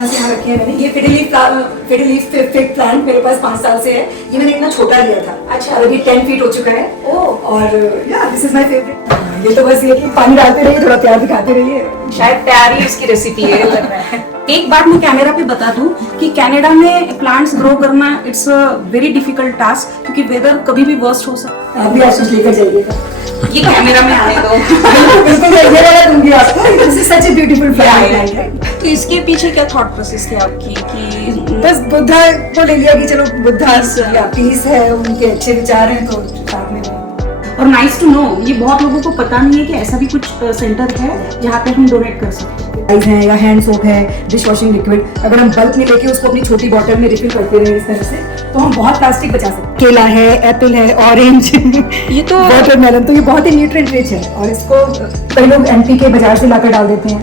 यहाँ रखे हैं मैंने। ये फिडिलीफ फिग प्लांट मेरे पास 5 साल से है। ये मैंने इतना छोटा लिया था। अच्छा। और अभी 10 फीट हो चुका है। ओह। और या दिस इज माय फेवरेट। ये तो बस ये कि पानी डालते रहिए, थोड़ा प्यार दिखाते रहिए। शायद प्यार ही इसकी रेसिपी है लग रहा है। एक बात मैं कैमरा पे बता दूं कि कनाडा में प्लांट्स ग्रो करना it's a very difficult task, क्योंकि वेदर कभी भी वर्स्ट हो सकता है। आप भी आज कुछ लेकर जाइएगा। ये कैमरा में आने दो। बिल्कुल ये वाला दूंगी आपको। This is such a beautiful plant. तो इसके पीछे क्या थॉट प्रोसेस थी आपकी कि बस बुद्धा को ले लिया कि चलो बुद्धा या पीस है, उनके अच्छे विचार हैं तो साथ में। और नाइस टू नो, ये बहुत लोगों को पता नहीं है कि ऐसा भी कुछ सेंटर है जहाँ पे हम डोनेट कर सकते हैं। आइस है या हैंड सोप है, डिश वॉशिंग लिक्विड, अगर हम बल्क में लेके उसको अपनी छोटी बॉटल में रिफिल करते रहे इस तरह से तो हम बहुत प्लास्टिक बचा सकते हैं। केला है, एप्पल है, ऑरेंज, ये तो वाटरमेलन, तो ये बहुत ही न्यूट्रिएंट रिच है। और इसको कई लोग एमपी के बाजार से लाकर डाल देते हैं।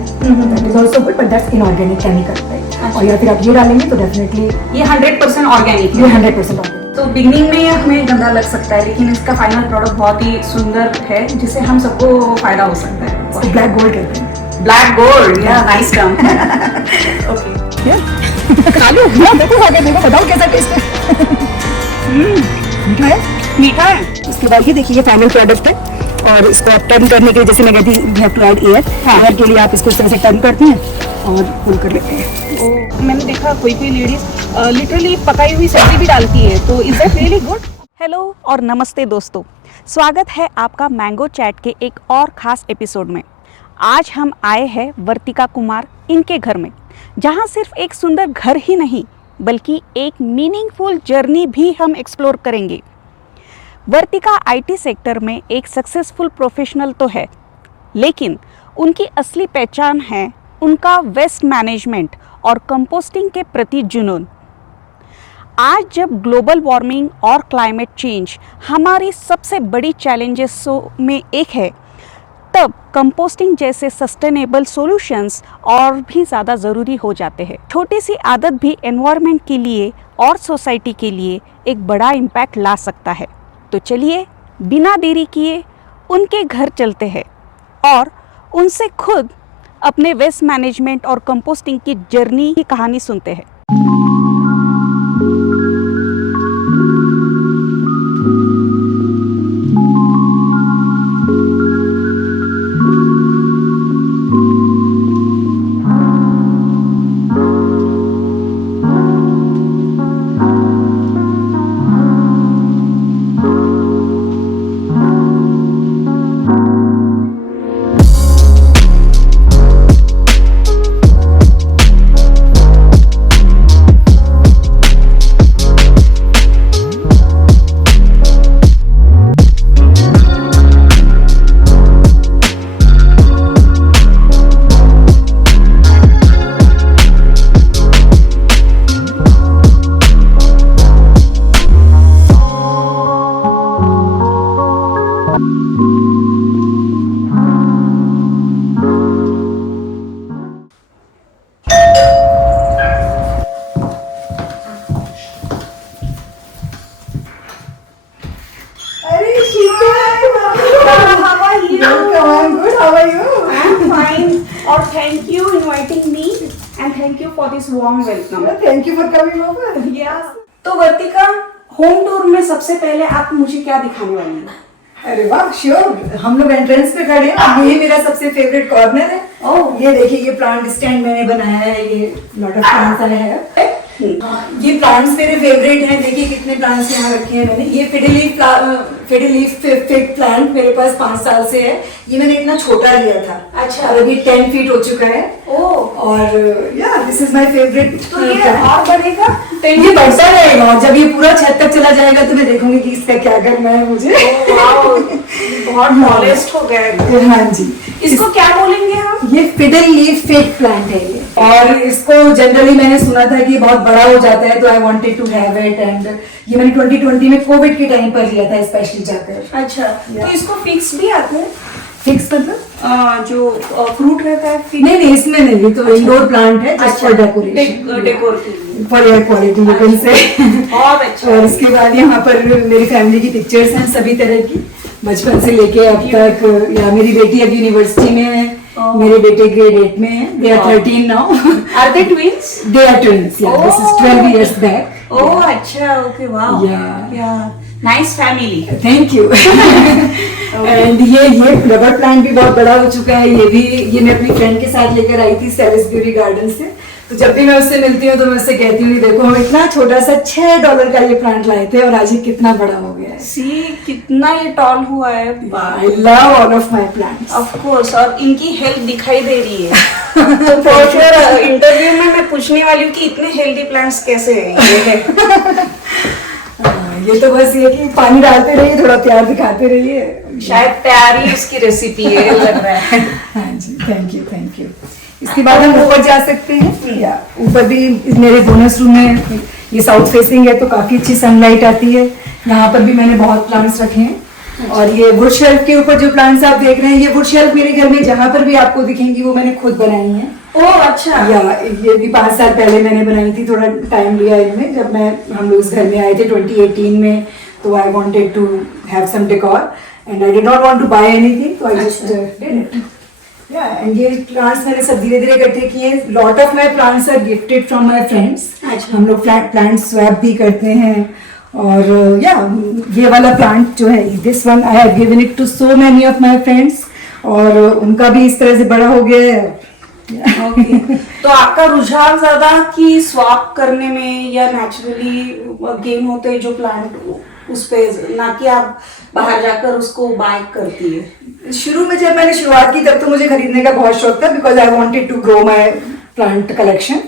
That is also good, but that's inorganic chemical, right? और या फिर आप ये डालेंगे तो डेफिनेटली ये 100% ऑर्गेनिक ये है। 100% ऑर्गेनिक। तो बिगनिंग में हमें गंदा लग सकता है, लेकिन इसका फाइनल प्रोडक्ट बहुत ही सुंदर है जिससे हम सबको फायदा हो सकता है। ब्लैक गोल्ड कहते हैं। ब्लैक गोल्ड, या नाइस टर्म। ओके, खा लो ना, देखो खा के देखो, बताओ कैसा टेस्ट है। मीठा है, मीठा है। उसके बाद ये देखिए ये फाइनल प्रोडक्ट है। और इसको आप टर्न करने के लिए, जैसे मैं कहती हूँ we have to add air, air के लिए आप इसको इस तरह से टर्न करते हैं और पुल कर लेते हैं। मैंने देखा कोई लेडीज लिटरली पकाई हुई सब्जी भी डालती है, तो is that really good? Hello और नमस्ते दोस्तों, स्वागत है आपका मैंगो चैट के एक और ख़ास एपिसोड में। आज हम आए हैं वर्तिका कुमार इनके घर में, जहां सिर्फ एक सुंदर घर ही नहीं बल्कि एक मीनिंगफुल जर्नी भी हम एक्सप्लोर करेंगे। वर्तिका आईटी सेक्टर में एक सक्सेसफुल प्रोफेशनल तो है, लेकिन उनकी असली पहचान है उनका वेस्ट मैनेजमेंट और कंपोस्टिंग के प्रति जुनून। आज जब ग्लोबल वार्मिंग और क्लाइमेट चेंज हमारी सबसे बड़ी चैलेंजेस में एक है, तब कंपोस्टिंग जैसे सस्टेनेबल सॉल्यूशंस और भी ज़्यादा ज़रूरी हो जाते हैं। छोटी सी आदत भी एनवायरनमेंट के लिए और सोसाइटी के लिए एक बड़ा इम्पैक्ट ला सकता है। तो चलिए बिना देरी किए उनके घर चलते हैं और उनसे खुद अपने वेस्ट मैनेजमेंट और कंपोस्टिंग की जर्नी की कहानी सुनते हैं। और thank you inviting me and thank you for this warm welcome. Thank you for coming over. तो वर्तिका, होम टूर में सबसे पहले आप मुझे क्या दिखाने वाली हैं? अरे वाह, श्योर। हम लोग एंट्रेंस पे खड़े हैं। यही मेरा सबसे फेवरेट कॉर्नर है। ओह, ये देखिए, ये प्लांट स्टैंड मैंने बनाया है। ये लॉट ऑफ प्लांट्स आए हैं। ये प्लांट्स मेरे फेवरेट हैं। देखिए कितने प्लांट्स यहाँ रखे हैं मैंने। ये फिडिलीफ फिग प्लांट मेरे पास 5 साल से है। ये मैंने इतना छोटा लिया था। अच्छा। और अभी 10 फीट हो चुका है। ओह, और या दिस इज माय फेवरेट। तो ये और बढ़ेगा? ये बढ़ता रहेगा और जब ये पूरा छत तक चला जाएगा तो मैं देखूंगी कि इसका क्या करना है मुझे। बहुत मॉडेस्ट हो गया है। हाँ जी। इसको क्या बोलेंगे हम? ये फिडल लीफ फिग प्लांट है ये। और इसको जनरली मैंने सुना था कि बहुत बड़ा हो जाता है, तो I wanted to have it. And ये मैंने 2020 में कोविड के टाइम पर लिया था स्पेशली जाकर। अच्छा, तो इसको फिक्स भी आते हैं? फिक्स मतलब जो फ्रूट रहता है fix? नहीं, इसमें नहीं। ये तो इंडोर प्लांट है, जस्ट फॉर डेकोरेशन, डेकोर के लिए, for air quality you can say. बहुत अच्छा। और इसके बाद यहाँ पर मेरी फैमिली की पिक्चर्स हैं सभी तरह की, बचपन से लेके अब तक। या मेरी बेटी अब यूनिवर्सिटी में है, मेरे बेटे ग्रेड 8 में है, they are 13 now. Are they twins? They are twins, yeah. This is 12 years back. Oh, अच्छा, okay, wow. Yeah. Nice family. Thank you. And ये रबर प्लांट भी बहुत बड़ा हो चुका है। ये मैं अपनी फ्रेंड के साथ लेकर आई थी सेलिसब्यूरी गार्डन से। तो जब भी मैं उससे मिलती हूँ तो मैं उससे कहती हूँ देखो हम इतना छोटा सा $6 का ये प्लांट लाए थे और आज ये कितना बड़ा हो गया है। See, कितना ये टॉल हुआ है। I love all of my plants. Of course, और इनकी हेल्थ दिखाई दे रही है। तो for sure इंटरव्यू में मैं पूछने वाली हूँ कि इतने हेल्दी प्लांट्स कैसे ये है। ये तो बस ये कि पानी डालते रहिए, थोड़ा प्यार दिखाते रहिए। शायद तैयारी उसकी रेसिपी है लग रहा है। हाँ जी, थैंक यू। इसके बाद हम ऊपर जा सकते हैं। या ऊपर भी मेरे बोनस रूम में ये साउथ फेसिंग है तो काफी अच्छी सनलाइट आती है। यहाँ पर भी मैंने बहुत प्लांट्स रखे हैं। और ये वुड शेल्फ के ऊपर जो प्लांट्स आप देख रहे हैं, ये वुड शेल्फ मेरे घर में जहाँ पर भी आपको दिखेंगी वो मैंने खुद बनाई है। ओह अच्छा। या ये भी 5 साल पहले मैंने बनाई थी। थोड़ा टाइम लिया इनमें। जब हम लोग इस घर में आए थे 2018 में, तो I wanted to have some decor and I did not want to buy anything, तो आई जस्ट डिड इट। या एंड ये प्लांट्स मैंने सब धीरे धीरे इकट्ठे किए। Lot of my plants are gifted from my friends. हम लोग प्लांट स्वैप भी करते हैं। और या ये वाला प्लांट जो है, this one I have given it to so many of my friends और उनका भी इस तरह से बड़ा हो गया है। Okay. तो आपका रुझान ज्यादा कि स्वैप करने में या नेचुरली गेन होते हैं जो प्लांट उस पे, ना कि आप बाहर जाकर उसको बाय करती है? शुरू में जब मैंने शुरुआत की तब तो मुझे खरीदने का बहुत शौक था, because I wanted to grow my plant collection.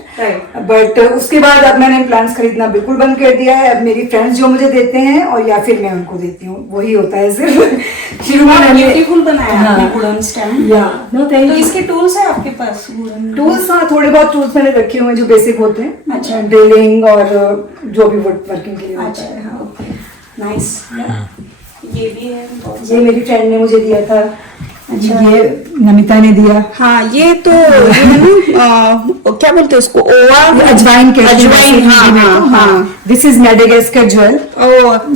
But उसके बाद अब मैंने प्लांट्स खरीदना बिल्कुल बंद कर दिया है। अब मेरी फ्रेंड्स जो मुझे देते हैं और या फिर मैं उनको देती हूँ, वही होता है सिर्फ। शुरू में मैंने ब्यूटीफुल बनाया आपने वुडन स्टैंड। या नो थैंक तो यू। इसके टूल्स है आपके पास? टूल्स, हाँ थोड़े बहुत टूल्स मैंने रखे हुए हैं जो बेसिक होते हैं। अच्छा। ड्रिलिंग और जो भी वुड वर्किंग के लिए होता है। हाँ। Okay, nice. ये भी है। ये मेरी फ्रेंड ने मुझे दिया था। ये नमिता ने दिया। हाँ, ये तो ये है ना, क्या बोलते हैं उसको, ओवा, अजवाइन के अजवाइन। हाँ। This is Madagascar jewel.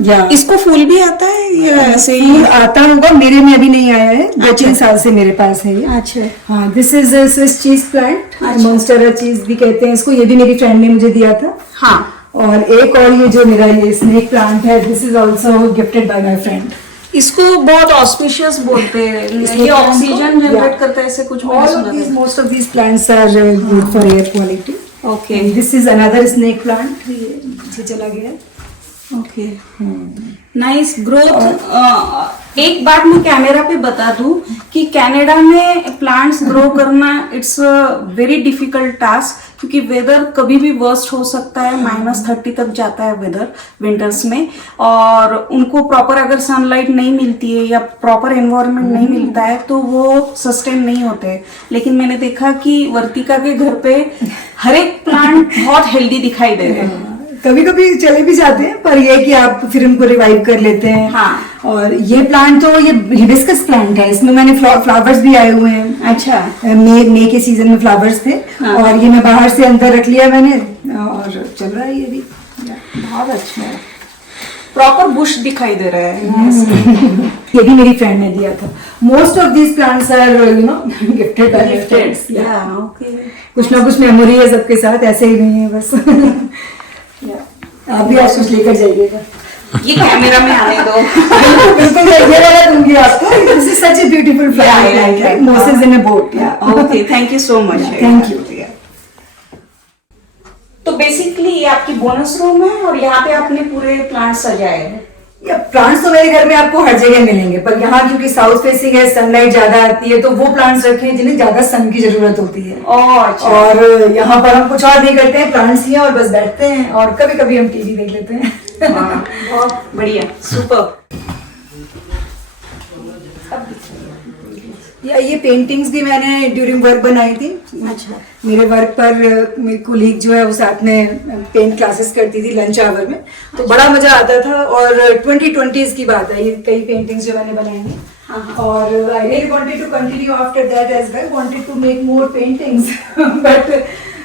या इसको फूल भी आता है या ऐसे ही? आता होगा, मेरे में अभी नहीं आया है। 2-3 साल से मेरे पास है ये। अच्छा। हाँ, this is Swiss cheese plant, monstera चीज भी कहते हैं इसको। ये भी मेरी फ्रेंड ने मुझे दिया था। हाँ। और एक और ये जो मेरा ये स्नेक प्लांट है, this is also gifted bye my friend. इसको बहुत ऑस्पिशियस बोलते हैं, ये ऑक्सीजन जनरेट करता है, ऐसे कुछ मैंने सुना था। Most of these plants are good for air quality. Okay. This is another snake plant, ये नीचे चला गया। Okay, nice growth. एक बात मैं कैमरा पे बता दूं कि कनाडा में प्लांट्स ग्रो करना इट्स वेरी डिफिकल्ट टास्क, क्योंकि वेदर कभी भी वर्स्ट हो सकता है। -30 तक जाता है वेदर विंटर्स में, और उनको प्रॉपर अगर सनलाइट नहीं मिलती है या प्रॉपर एनवायरनमेंट नहीं मिलता है तो वो सस्टेन नहीं होते। लेकिन मैंने देखा कि वर्तिका के घर पे हर एक प्लांट बहुत हेल्दी दिखाई दे रहे हैं। कभी कभी चले भी जाते हैं, पर ये कि आप फिर उनको रिवाइव कर लेते हैं। हाँ। और ये प्लांट तो ये हिबिस्कस प्लांट है, इसमें मैंने फ्लावर्स भी आए हुए हैं। अच्छा। मई के सीजन में फ्लावर्स थे। हाँ। और ये मैं बाहर से अंदर रख लिया मैंने, और चल रहा है ये भी। बहुत अच्छा है, प्रॉपर बुश दिखाई दे रहा है। ये भी मेरी फ्रेंड ने दिया था। Most of these plants are gifted by my friends. Okay. कुछ ना कुछ मेमोरी है सबके साथ, ऐसे ही नहीं है बस। आप भी आज कुछ लेकर जाइएगा। ये कैमरा में आने दो। बिल्कुल ये वाला दूंगी आपको। This is such a beautiful flower, Moses in a boat. Okay, thank you so much. Thank you. तो बेसिकली ये आपकी बोनस रूम है और यहाँ पे आपने पूरे प्लांट सजाए हैं। प्लांट्स तो मेरे घर में आपको हर जगह मिलेंगे, पर यहाँ क्योंकि साउथ फेसिंग है, सनलाइट ज्यादा आती है, तो वो प्लांट्स रखे हैं जिन्हें ज्यादा सन की जरूरत होती है। अच्छा। और यहाँ पर हम कुछ और नहीं करते हैं, प्लांट्स ही हैं और बस बैठते हैं, और कभी कभी हम टीवी देख लेते हैं। बहुत बढ़िया, सुपर। या ये पेंटिंग्स भी मैंने ड्यूरिंग वर्क बनाई थी। अच्छा। मेरे वर्क पर मेरी कोलीग जो है वो साथ में पेंट क्लासेस करती थी लंच आवर में, तो बड़ा मजा आता था। और 2020s की बात है, ये कई पेंटिंग्स जो मैंने बनाई हैं। और I really wanted to continue after that as well, wanted to make more paintings, but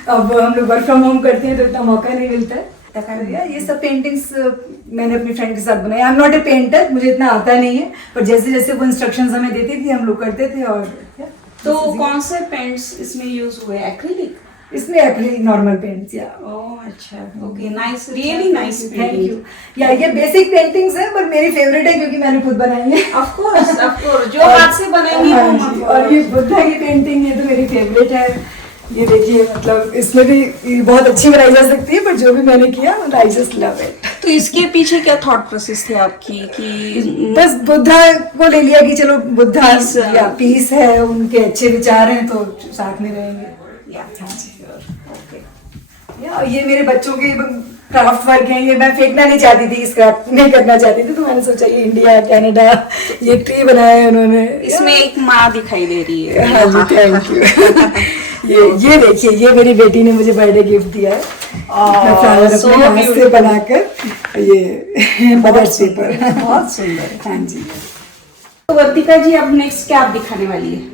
अब हम लोग वर्क फ्रॉम होम करते हैं तो इतना मौका नहीं मिलता है। ये सब पेंटिंग्स मैंने अपनी फ्रेंड के साथ बनाई। I am not a painter, मुझे इतना आता नहीं है, पर जैसे जैसे वो इंस्ट्रक्शंस हमें देती थी हम लोग करते थे। और तो कौन से पेंट्स इसमें यूज हुए? एक्रिलिक? इसमें एक्रिलिक नॉर्मल पेंट्स या ओह अच्छा, okay, nice, really nice thank you. या ये बेसिक पेंटिंग्स है पर मेरी फेवरेट है क्योंकि मैंने खुद बनाई है। ऑफ कोर्स जो हाथ से बनाएंगी हाँ वो जी, मत और ये बुद्धा की पेंटिंग है तो मेरी फेवरेट है। ये देखिए मतलब इसमें भी ये बहुत अच्छी बनाई जा सकती है पर जो भी मैंने किया आई जस्ट लव इट। तो इसके पीछे क्या थॉट प्रोसेस थी आपकी कि बस बुद्धा को ले लिया कि चलो बुद्धा Peace, या पीस है, उनके अच्छे विचार हैं तो साथ में रहेंगे। या हाँ जी, या ये मेरे बच्चों के क्राफ्ट वर्क है, ये मैं फेंकना नहीं चाहती थी, स्क्रैप नहीं करना चाहती थी, तो मैंने सोचा ये इंडिया कनाडा ये ट्री बनाया है उन्होंने। इसमें एक माँ दिखाई दे रही है। हाँ जी, थैंक यू। ये देखिए, ये मेरी बेटी ने मुझे बर्थडे गिफ्ट दिया है, फ्लावर so अपने हाथ से beautiful. बनाकर, ये मदर्स पेपर। बहुत सुंदर। हाँ जी। तो वर्तिका जी अब नेक्स्ट क्या आप दिखाने वाली है?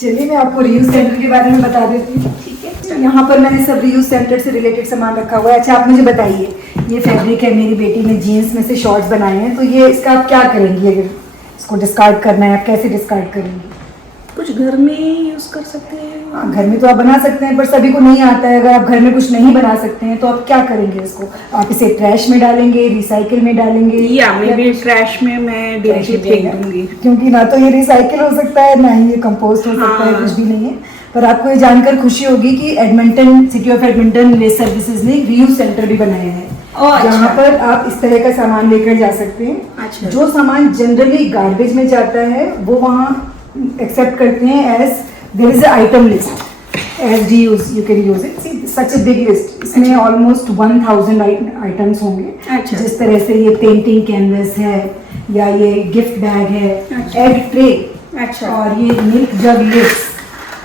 चलिए मैं आपको रियूज सेंटर के बारे में बता देती हूँ। ठीक है। तो यहाँ पर मैंने सब रियूज सेंटर से रिलेटेड सामान रखा हुआ है। अच्छा आप मुझे बताइए, ये फैब्रिक है, मेरी बेटी ने जीन्स में से शॉर्ट्स बनाए हैं, तो ये इसका आप क्या करेंगी? अगर इसको डिस्कार्ड करना है आप कैसे डिस्कार्ड करेंगी? कुछ घर में यूज कर सकते हैं। हाँ, घर में तो आप बना सकते हैं पर सभी को नहीं आता है। अगर आप घर में कुछ नहीं बना सकते हैं तो आप क्या करेंगे इसको? आप इसे ट्रैश में डालेंगे, रिसाइकिल में डालेंगे, या मे बी ट्रैश में मैं डायरेक्टली फेंक दूंगी। क्योंकि ना तो ये रिसाइकिल हो सकता है ना ही ये कंपोस्ट हो सकता है, हाँ। कुछ भी नहीं है। पर आपको ये जानकर खुशी होगी कि Edmonton, city of Edmonton waste services ने रियूज सेंटर भी बनाया है, अच्छा। जहाँ पर आप इस तरह का सामान लेकर जा सकते हैं। अच्छा। जो सामान जनरली गार्बेज में जाता है वो वहाँ एक्सेप्ट करते हैं as there is item list, as the use you can use it. Such a big list, इसमें ऑलमोस्ट 1000 आइटम्स होंगे। अच्छा। जिस तरह से ये पेंटिंग कैनवस है, या ये गिफ्ट बैग है, अच्छा। एग ट्रे, अच्छा। और ये मिल्क जग लिड्स,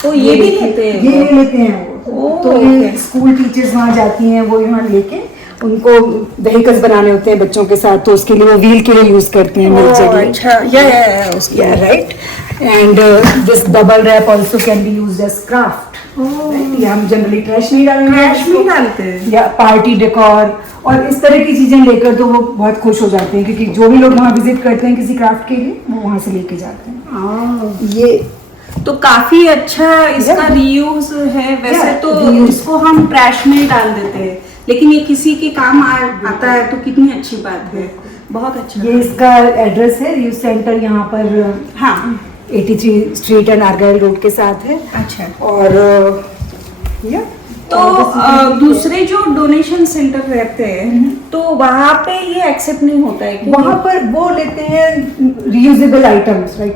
तो ये भी लेते हैं? ये ले लेते हैं वो। ओह, तो ये ओके। स्कूल टीचर्स वहाँ जाती हैं, वो यहाँ लेके उनको व्हीकल्स बनाने होते हैं बच्चों के साथ, तो उसके लिए वो व्हील के लिए यूज करते हैं मिल्क जग लिड। अच्छा, या Yeah, right. And this bubble wrap also can be used as craft. Right? ये हम जनरली ट्रैश नहीं डालेंगे, ट्रैश में डालते हैं। या पार्टी डेकोर और इस तरह की चीजें लेकर तो वो बहुत खुश हो जाते हैं, क्योंकि जो भी लोग वहाँ विजिट करते हैं किसी क्राफ्ट के लिए वो वहाँ से लेके जाते हैं। ये तो काफी अच्छा इसका Yeah. रीयूज है। वैसे Yeah, तो reuse. इसको हम ट्रैश में डाल देते हैं, लेकिन ये किसी के काम आता है तो कितनी अच्छी बात है। बहुत अच्छा। ये इसका एड्रेस है, रियूज सेंटर यहाँ पर हाँ। 83 स्ट्रीट एंड आर्गाइल रोड के साथ है। अच्छा। और या तो दूसरे जो डोनेशन सेंटर रहते हैं तो वहाँ पे ये एक्सेप्ट नहीं होता है कि वहाँ पर वो लेते हैं रियूजेबल आइटम्स, लाइक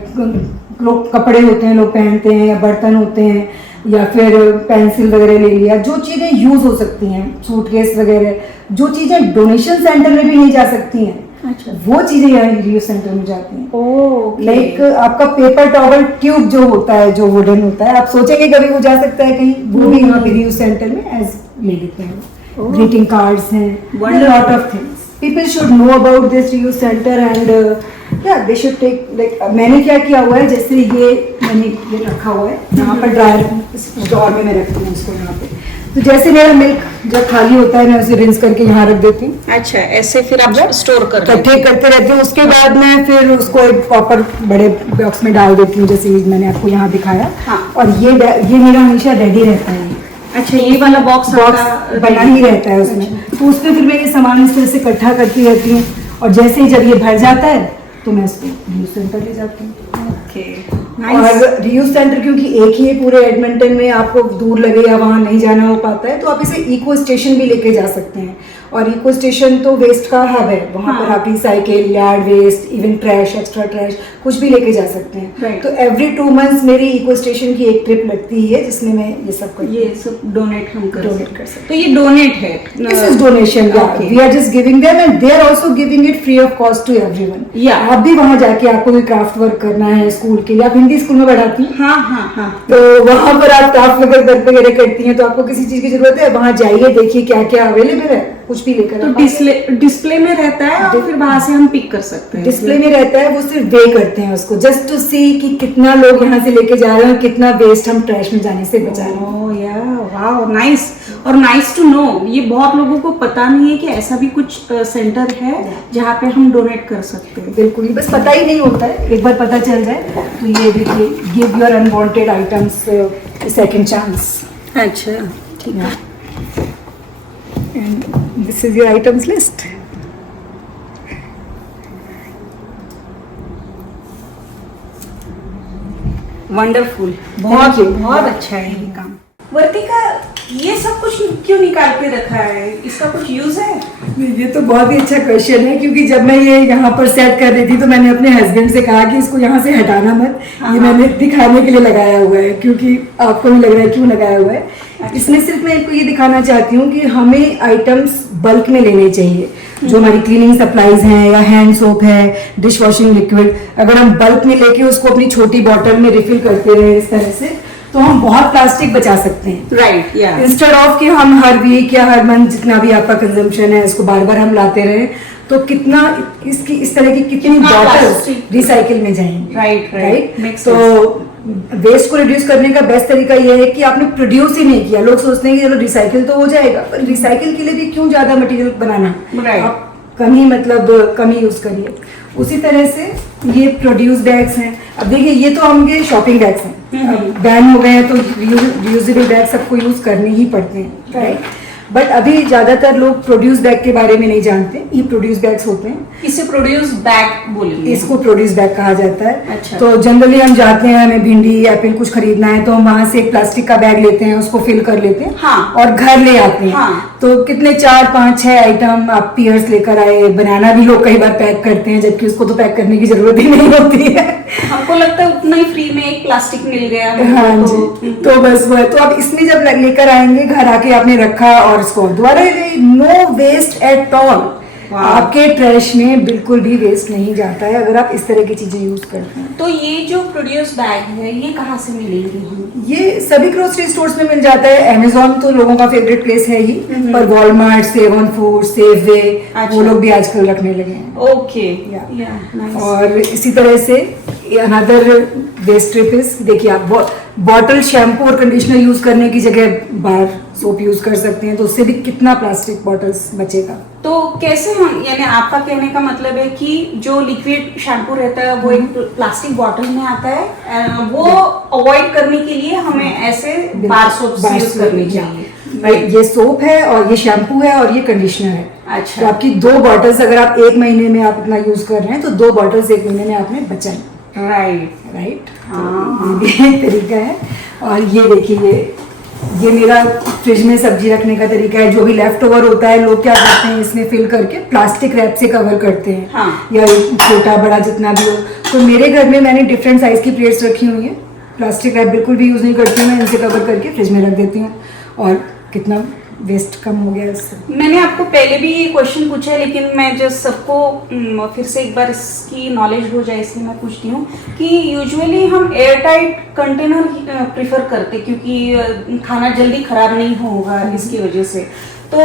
लोग कपड़े होते हैं लोग पहनते हैं, या बर्तन होते हैं, या फिर पेंसिल वगैरह ले लिया, जो चीज़ें यूज हो सकती हैं, सूटकेस वगैरह, जो चीज़ें डोनेशन सेंटर में भी नहीं जा सकती हैं, अच्छा। वो चीज़ें यहाँ रियूज सेंटर में जाती हैं। ओह, लाइक आपका पेपर टॉवल ट्यूब जो होता है, जो वुडन होता है, आप सोचेंगे कभी वो जा सकता है कहीं, वो भी यहाँ पे रियूज सेंटर में एज ले लेते हैं। ग्रीटिंग कार्ड्स हैं, Wonderful. Lot of things. People should know about this reuse centre and या दे शुड टेक, लाइक मैंने क्या किया हुआ है, जैसे ये मैंने ये रखा हुआ है यहाँ पर ड्रायर ड्रॉर में मैं रखती हूँ उसको यहाँ पे। तो जैसे मेरा मिल्क जब खाली होता है मैं उसे रिंस करके यहाँ रख देती हूँ, अच्छा, ऐसे फिर आप स्टोर कर रहे हैं। इकट्ठे करते रहती हूँ। उसके बाद मैं फिर उसको एक प्रॉपर बड़े बॉक्स में डाल देती हूँ, जैसे मैंने आपको यहाँ दिखाया। हाँ। और ये मेरा हमेशा रेडी रहता है। अच्छा, ये वाला बॉक्स बना ही रहता है उसमें, तो उसमें फिर मैं ये सामान इस तरह से इकट्ठा करती रहती हूँ, और जैसे ही जब ये भर जाता है तो मैं इसको रियूज सेंटर ले जाती हूँ। ओके। और रियूज सेंटर क्योंकि एक ही है पूरे एडमिंटन में, आपको दूर लगे या वहाँ नहीं जाना हो पाता है, तो आप इसे इको स्टेशन भी लेके जा सकते हैं। और इको स्टेशन तो वेस्ट का हब है, वहाँ पर आप recycle, yard waste, even trash, extra trash कुछ भी लेके जा सकते हैं। Right. तो एवरी 2 months मेरी इको स्टेशन की एक ट्रिप लगती है, जिसमें मैं ये सब करती हूँ। ये सब डोनेट हम कर Donate सकते कर हैं। सकते तो ये डोनेट है। This is donation. Yeah. Okay. We are just giving them and they are also giving it free of cost to everyone. Yeah. आप भी वहाँ जाके आपको कोई क्राफ्ट वर्क करना है स्कूल के लिए, आप हिंदी स्कूल में पढ़ाती हैं, हाँ हाँ हाँ। तो वहाँ पर आप क्राफ्ट वर्क वगैरह करती हैं, तो आपको किसी चीज की जरूरत है, वहाँ जाइए, देखिए क्या क्या अवेलेबल है, कुछ भी लेकर तो आप डिस्प्ले में रहता है और फिर वहां से हम पिक कर सकते हैं। डिस्प्ले में रहता है। वो सिर्फ वे करते हैं उसको, जस्ट टू सी कि कितना लोग यहाँ से लेके जा रहे हैं और कितना वेस्ट हम ट्रैश में जाने से बचा रहे हैं। ओह या वाओ नाइस। और नाइस टू नो, ये बहुत लोगों को पता नहीं है कि ऐसा भी कुछ सेंटर है जहाँ पे हम डोनेट कर सकते हैं। बिल्कुल, ये बस पता ही नहीं होता है, एक बार पता चल जाए तो ये देखिए, give your unwanted items second chance. अच्छा, ठीक है। And this is your items list. Wonderful, बहुत बहुत अच्छा है ये काम। वर्तिका, ये सब कुछ क्यों निकाल के रखा है? इसका कुछ यूज है? ये तो बहुत ही अच्छा क्वेश्चन है, क्योंकि जब मैं ये यहाँ पर सेट कर रही थी तो मैंने अपने हस्बैंड से कहा कि इसको यहाँ से हटाना मत, ये मैंने दिखाने के लिए लगाया हुआ है, क्योंकि आपको भी लग रहा है क्यों लगाया हुआ है। इसमें सिर्फ मैं आपको ये दिखाना चाहती हूँ कि हमें आइटम्स बल्क में लेने चाहिए। जो हमारी क्लीनिंग सप्लाईज हैं या हैंड सोप है, डिश वॉशिंग लिक्विड, अगर हम बल्क में लेके उसको अपनी छोटी बॉटल में रिफिल करते रहे इस तरह से, तो हम बहुत प्लास्टिक बचा सकते हैं। राइट, या इंस्टेड ऑफ कि हम हर वीक या हर मंथ जितना भी आपका कंजम्पशन है इसको बार बार हम लाते रहे, तो कितना इसकी इस तरह की कितनी बॉटल्स plastic रिसाइकिल में जाएंगी। राइट, makes तो वेस्ट को रिड्यूस करने का बेस्ट तरीका यह है कि आपने प्रोड्यूस ही नहीं किया। लोग सोचते हैं कि चलो रिसाइकिल तो हो जाएगा, पर रिसाइकिल के लिए भी क्यों ज्यादा मटेरियल बनाना, Right. आप कम ही यूज करिए। उसी तरह से ये प्रोड्यूस बैग्स हैं। अब देखिए, ये तो हमके शॉपिंग बैग्स हैं, अब बैन हो गए हैं तो रियूजेबल बैग सबको यूज करने ही पड़ते हैं, राइट। बट अभी ज्यादातर लोग प्रोड्यूस बैग के बारे में नहीं जानते। ये प्रोड्यूस बैग्स होते हैं, इसे प्रोड्यूस बैग बोलेंगे। इसको प्रोड्यूस बैग कहा जाता है। अच्छा। तो जनरली हम जाते हैं, हमें भिंडी एप्पल कुछ खरीदना है तो हम वहां से एक प्लास्टिक का बैग लेते हैं, उसको फिल कर लेते हैं, हाँ। और घर ले आते हैं। हाँ। तो कितने 4, 5, 6 आइटम आप पियर्स लेकर आए। बनाना भी लोग कई बार पैक करते हैं, जबकि उसको तो पैक करने की जरूरत ही नहीं होती है। हमको लगता है उतना ही फ्री में एक प्लास्टिक मिल गया। हाँ जी, तो बस वो है। तो अब इसमें जब लेकर आएंगे, घर आके आपने रखा और इसको दोबारा, नो वेस्ट एट ऑल। आपके ट्रैश में बिल्कुल भी वेस्ट नहीं जाता है अगर आप इस तरह की चीजें यूज करते हैं। तो ये जो प्रोड्यूस बैग है, ये कहाँ से मिलेंगे हमें? ये सभी ग्रोसरी स्टोर्स में मिल जाता है। अमेजोन तो लोगों का फेवरेट प्लेस है ही, पर वॉलमार्ट, सेवन फूड, सेफवे, वो लोग भी आजकल रखने लगे हैं। Okay, Yeah. और इसी तरह से अनदर वेस्ट ट्रिप इज, देखिए आप बॉटल शैम्पू और कंडीशनर यूज करने की जगह बार सोप यूज कर सकते हैं, तो उससे भी कितना प्लास्टिक बॉटल्स बचेगा। तो कैसे हम, यानी आपका कहने का मतलब है कि जो लिक्विड शैम्पू रहता है वो एक प्लास्टिक बॉटल में आता है, वो अवॉइड करने के लिए हमें ऐसे बार सोप यूज करनी चाहिए। ये सोप है और ये शैम्पू है और ये कंडीशनर है। अच्छा। तो आपकी 2 बॉटल्स अगर आप 1 महीने में आप इतना यूज कर रहे हैं, तो 2 बॉटल्स 1 महीने में आपने बचाई। राइट। तो ये भी एक तरीका है। और ये देखिए, ये मेरा फ्रिज में सब्जी रखने का तरीका है। जो भी लेफ्ट ओवर होता है, लोग क्या करते हैं, इसमें फिल करके प्लास्टिक रैप से कवर करते हैं। हाँ। या छोटा बड़ा जितना भी हो। तो मेरे घर में मैंने डिफरेंट साइज की प्लेट्स रखी हुई हैं। प्लास्टिक रैप बिल्कुल भी यूज नहीं करती हूँ, मैं इनसे कवर करके फ्रिज में रख देती हूँ, और कितना वेस्ट कम हो गया इससे। मैंने आपको पहले भी ये क्वेश्चन पूछा है, लेकिन मैं जस्ट सबको फिर से एक बार इसकी नॉलेज हो जाए इसलिए मैं पूछती हूँ कि यूजुअली हम एयर टाइट कंटेनर प्रिफर करते, क्योंकि खाना जल्दी खराब नहीं होगा इसकी वजह से। तो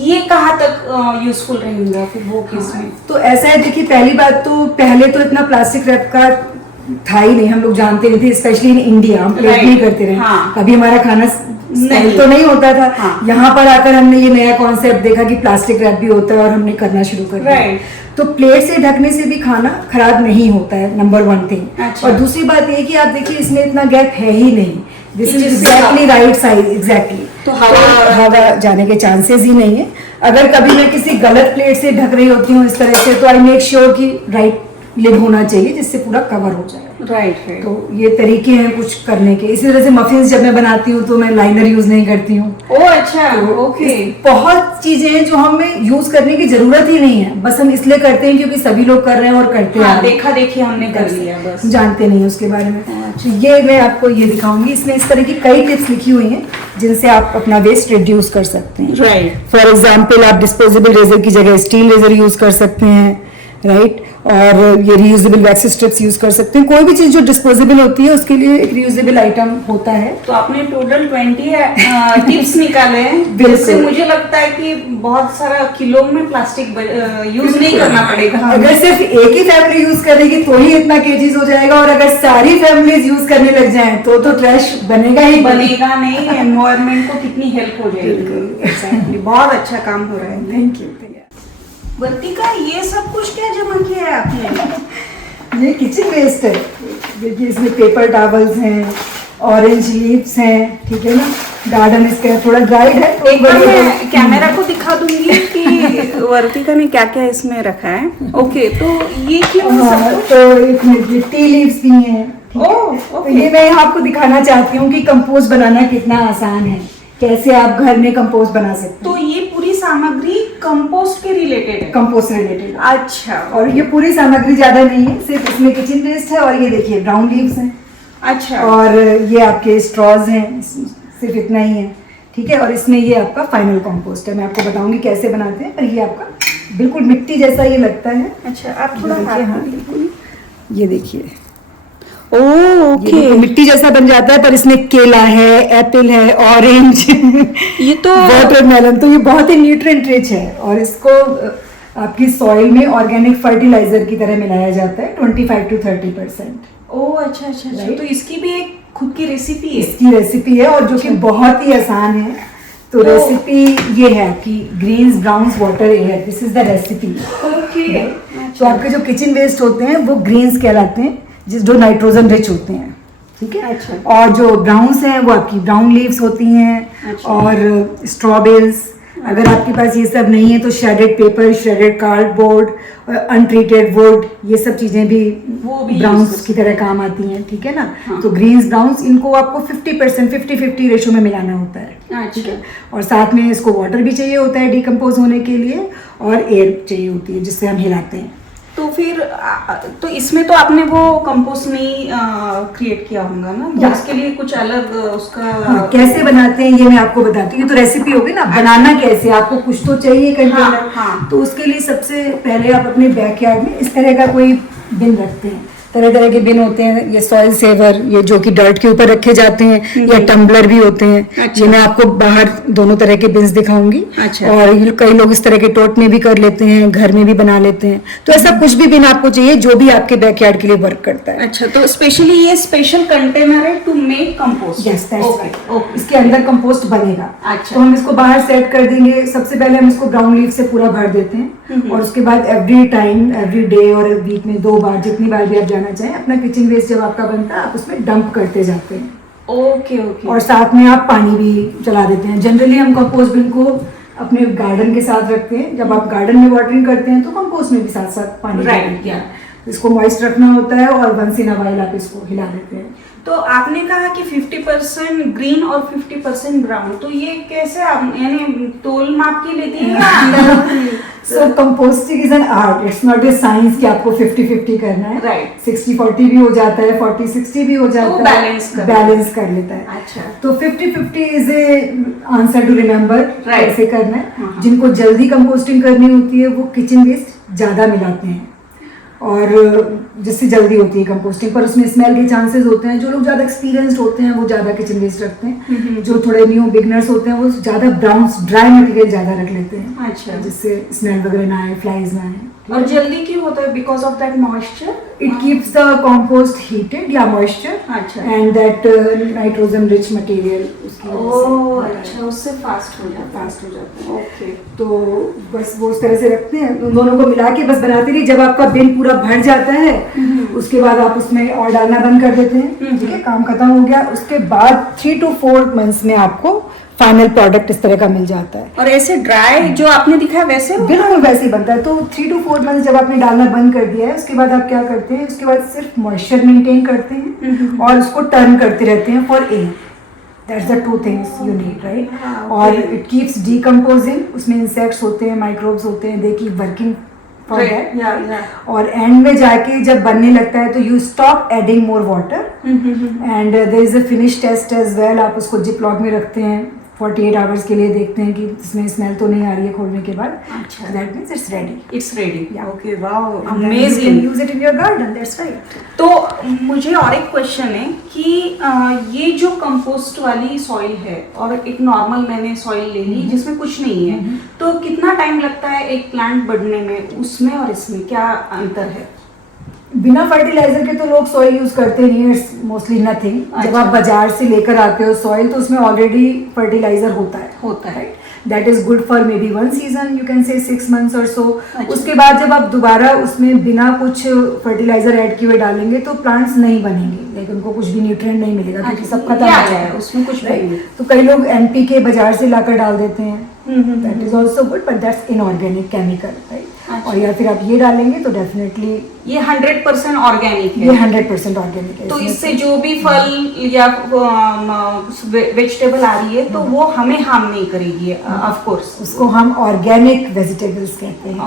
ये कहाँ तक यूजफुल रहेगा फिर वो केस में? तो ऐसा है, देखिए पहली बात तो पहले तो इतना प्लास्टिक रैप का था ही नहीं, हम लोग जानते नहीं थे, स्पेशली इन इंडिया हम प्लेट नहीं करते रहे। हाँ। कभी हमारा खाना नहीं तो नहीं होता था। हाँ। यहाँ पर आकर हमने ये नया कॉन्सेप्ट देखा कि प्लास्टिक रैप भी होता है, और हमने करना शुरू कर दिया। Right. तो प्लेट से ढकने से भी खाना खराब नहीं होता है, नंबर 1 थिंग। अच्छा। और दूसरी बात ये कि आप देखिए इसमें इतना गैप है ही नहीं, दिस इज जिससे एग्जैक्टली राइट साइज, एग्जैक्टली। तो हवा जाने के चांसेस ही नहीं है। अगर कभी मैं किसी गलत प्लेट से ढक रही होती हूँ इस तरह से, तो आई मेक श्योर कि राइट लिड होना चाहिए जिससे पूरा कवर हो जाए। राइट। तो ये तरीके हैं कुछ करने के। इसी तरह से मफिन्स जब मैं बनाती हूँ तो मैं लाइनर यूज नहीं करती हूँ। ओ अच्छा, ओके। बहुत चीजें हैं जो हमें यूज करने की जरूरत ही नहीं है, बस हम इसलिए करते हैं क्योंकि सभी लोग कर रहे हैं और करते हैं। देखा देखी हमने कर लिया, बस जानते नहीं उसके बारे में। तो ये मैं आपको ये दिखाऊंगी, इसमें इस तरह की कई टिप्स लिखी हुई हैं जिनसे आप अपना वेस्ट रिड्यूस कर सकते हैं। राइट। फॉर एग्जाम्पल, आप डिस्पोजेबल रेजर की जगह स्टील रेजर यूज कर सकते हैं, राइट। और ये रियूजेबल वैक्स स्ट्रिप्स यूज कर सकते हैं। कोई भी चीज जो डिस्पोजेबल होती है उसके लिए एक रियूजेबल आइटम होता है। तो आपने टोटल 20 टिप्स निकाले हैं, बिल्कुल। जिससे मुझे लगता है कि बहुत सारा किलो में प्लास्टिक यूज नहीं करना पड़ेगा। अगर सिर्फ एक ही फैमिली यूज करेगी तो ही इतना केजीज हो जाएगा, और अगर सारी फैमिलीज यूज करने लग जाएं तो ट्रैश बनेगा ही बनेगा नहीं, एनवायरमेंट को कितनी हेल्प हो जाएगी। Exactly, बहुत अच्छा काम हो रहा है। Thank you. वर्तिका, ये सब कुछ क्या जमा किया है आपने? ये किचन वेस्ट है। देखिए इसमें पेपर टॉवल्स हैं, ऑरेंज लीव्स हैं, ठीक है ना। गार्डन इसका थोड़ा ड्राइड है। एक बार मैं कैमरा को दिखा दूंगी कि वर्तिका ने क्या क्या इसमें रखा है। ओके, तो ये क्यों हाँ, तो इसमें टी लीव्स भी हैं। तो ये मैं आपको दिखाना चाहती हूँ कि कंपोस्ट बनाना कितना आसान है, कैसे आप घर में कंपोस्ट बना सकते हैं। तो ये पूरी सामग्री कंपोस्ट के रिलेटेड है? Compost related. अच्छा। और ये पूरी सामग्री ज्यादा नहीं है, सिर्फ इसमें किचन वेस्ट है, और ये देखिए ब्राउन लीव्स हैं, अच्छा। और ये आपके स्ट्रॉज हैं, सिर्फ इतना ही है, ठीक है। और इसमें ये आपका फाइनल कंपोस्ट है। मैं आपको बताऊंगी कैसे बनाते हैं, पर ये आपका बिल्कुल मिट्टी जैसा ये लगता है। अच्छा, आप थोड़ा देखिए, हाथ हाँ में बिल्कुल, ये देखिए ओके। ये मिट्टी जैसा बन जाता है, पर इसमें केला है, एप्पल है, ऑरेंज ये तो वाटरमेलन, तो ये बहुत ही न्यूट्रिएंट रिच है। और इसको आपकी सॉइल में ऑर्गेनिक फर्टिलाइजर की तरह मिलाया जाता है 25 to 30%। ओ अच्छा अच्छा अच्छा, Right? तो इसकी भी एक खुद की रेसिपी है? इसकी रेसिपी है, और जो कि बहुत ही आसान है। तो रेसिपी ये है आपकी greens browns water air, this is the recipe. Okay. तो आपके जो किचन वेस्ट होते हैं वो ग्रीन्स कहलाते हैं, जो नाइट्रोजन रिच होते हैं, ठीक है। अच्छा। और जो ब्राउन्स हैं वो आपकी ब्राउन लीव्स होती हैं। अच्छा। और स्ट्रॉबेरीज, अगर आपके पास ये सब नहीं है तो shredded paper, shredded cardboard, untreated would, ये सब चीजें भी वो भी ब्राउन्स की तरह काम आती हैं, ठीक है ना। हाँ। तो ग्रीन्स ब्राउन्स इनको आपको 50% 50-50 रेशो में मिलाना होता है, ठीक है। और साथ में इसको वाटर भी चाहिए होता है डिकम्पोज होने के लिए, और एयर चाहिए होती है जिससे हम हिलाते हैं। तो फिर तो इसमें तो आपने वो कंपोस्ट नहीं क्रिएट किया होगा ना, तो या। इसके लिए कुछ अलग उसका हाँ, कैसे बनाते हैं ये मैं आपको बताती हूँ। ये तो रेसिपी होगी ना, बनाना कैसे, आपको कुछ तो चाहिए कंटेनर। हाँ। तो उसके लिए सबसे पहले आप अपने बैकयार्ड में इस तरह का कोई बिन रखते हैं। तरह तरह के बिन होते हैं, ये सॉइल सेवर, ये जो कि डर्ट के ऊपर रखे जाते हैं, या टम्बलर भी होते हैं। अच्छा। ये मैं आपको बाहर दोनों तरह के बिन्स दिखाऊंगी। अच्छा। और ये कई लोग इस तरह के टोट में भी कर लेते हैं, घर में भी बना लेते हैं। तो ऐसा कुछ भी बिन आपको चाहिए जो भी आपके बैकयार्ड के लिए वर्क करता है। अच्छा, तो स्पेशली ये स्पेशल कंटेनर है to make compost? Yes, okay okay. इसके अंदर कंपोस्ट बनेगा। अच्छा। तो हम इसको बाहर सेट कर देंगे। सबसे पहले हम इसको ब्राउन लीफ से पूरा भर देते हैं, और उसके बाद एवरी टाइम, एवरी डे और वीक में 2 बार, जितनी बार भी आप जाना चाहें, अपना किचन वेस्ट जब आपका बनता है आप उसमें डंप करते जाते हैं। Okay okay. और साथ में आप पानी भी चला देते हैं। जनरली हम कंपोस्ट बिन को अपने गार्डन के साथ रखते हैं। जब आप गार्डन में वाटरिंग करते हैं तो कंपोस्ट में भी साथ साथ पानी Right, डालते हैं। yeah. इसको मॉइस्ट रखना होता है, और वंस इन अ व्हाइल आप इसको हिला देते हैं। तो आपने कहा कि 50% ग्रीन और 50% ब्राउन, तो ये कैसे आप यानी तोल माप के लेते हैं या so composting is an art, it's not a science कि आपको 50-50 करना है। Right. 60-40 भी हो जाता है, 40-60 भी हो जाता है, बैलेंस कर लेता है। अच्छा। तो 50-50 is a answer to remember Right. कैसे करना है। हाँ। जिनको जल्दी कंपोस्टिंग करनी होती है वो किचन वेस्ट ज्यादा मिलाते हैं, और जिससे जल्दी होती है कंपोस्टिंग, पर उसमें स्मेल के चांसेस होते हैं। जो लोग ज्यादा एक्सपीरियंस्ड होते हैं वो ज्यादा किचन वेस्ट रखते हैं। जो थोड़े न्यू बिगनर्स होते हैं वो ज्यादा ब्राउन ड्राई मटेरियल ज्यादा रख लेते हैं, अच्छा। जिससे स्मेल वगैरह ना आए, फ्लाइज ना आए। और जल्दी क्यों होता है? Because of that moisture? It keeps the compost heated या moisture, अच्छा। and that nitrogen rich material उसकी वजह से ओह होता है। अच्छा, उससे फास्ट हो जाता है। फास्ट हो जाता है। ओके। तो बस वो उस तरह से रखते हैं, उन दोनों को मिला के बस बनाते रहिए। जब आपका बिन पूरा भर जाता है उसके बाद आप उसमें और डालना बंद कर देते हैं, ठीक है, काम खत्म हो गया। उसके बाद 3 to 4 months में आपको फाइनल प्रोडक्ट इस तरह का मिल जाता है। और ऐसे ड्राई जो आपने दिखाया वैसे होगा? बिल्कुल वैसे ही बनता है। तो 3 to 4 months जब आपने डालना बंद कर दिया है उसके बाद आप क्या करते हैं, उसके बाद सिर्फ मॉइस्चर मेंटेन करते हैं और उसको टर्न करते रहते हैं for air. That's the 2 things you need, right? हाँ, और इट कीप्स डीकम्पोजिंग, उसमें इंसेक्ट्स होते हैं, माइक्रोब्स होते हैं, they keep working for that. और एंड में जाके जब बनने लगता है तो you stop adding more water, and there is a finish test as well. आप उसको जिप लॉक में रखते हैं 48 आवर्स के लिए देखते हैं कि इसमें स्मेल तो नहीं आ रही है खोलने के बाद. अच्छा. That means it's ready. It's ready. Yeah. Okay, wow, You can amazing. use it in your garden. That's right. तो मुझे और एक क्वेश्चन है कि ये जो कंपोस्ट वाली सॉइल है और एक नॉर्मल मैंने सॉइल ले ली जिसमें कुछ नहीं है, तो कितना टाइम लगता है एक प्लांट बढ़ने में, उसमें और इसमें क्या अंतर है? बिना फर्टिलाइजर के तो लोग सॉइल यूज करते नहीं है. It's mostly nothing. जब अच्छा. आप बाजार से लेकर आते हो सॉइल तो उसमें ऑलरेडी फर्टिलाइजर होता है. That is good for may be 1 season, you can say 6 months और सो. अच्छा. उसके बाद जब आप दोबारा उसमें बिना कुछ फर्टिलाइजर ऐड किए हुए डालेंगे तो प्लांट्स नहीं बनेंगे. लेकिन उनको कुछ भी न्यूट्रिएंट नहीं मिलेगा क्योंकि सब खत्म क्या हो है जाएगा. उसमें कुछ भी नहीं. तो कई लोग NPK बाजार से लाकर डाल देते हैं. That is also good but that's inorganic chemical, right. और या फिर आप ये डालेंगे तो डेफिनेटली ये 100% ऑर्गेनिक ये है. 100% ऑर्गेनिक है. तो इसमें इससे जो भी फल या वेजिटेबल आ रही है तो वो हमें हार्म नहीं करेगी, ऑफ कोर्स. उसको हम ऑर्गेनिक वेजिटेबल्स कहते हैं.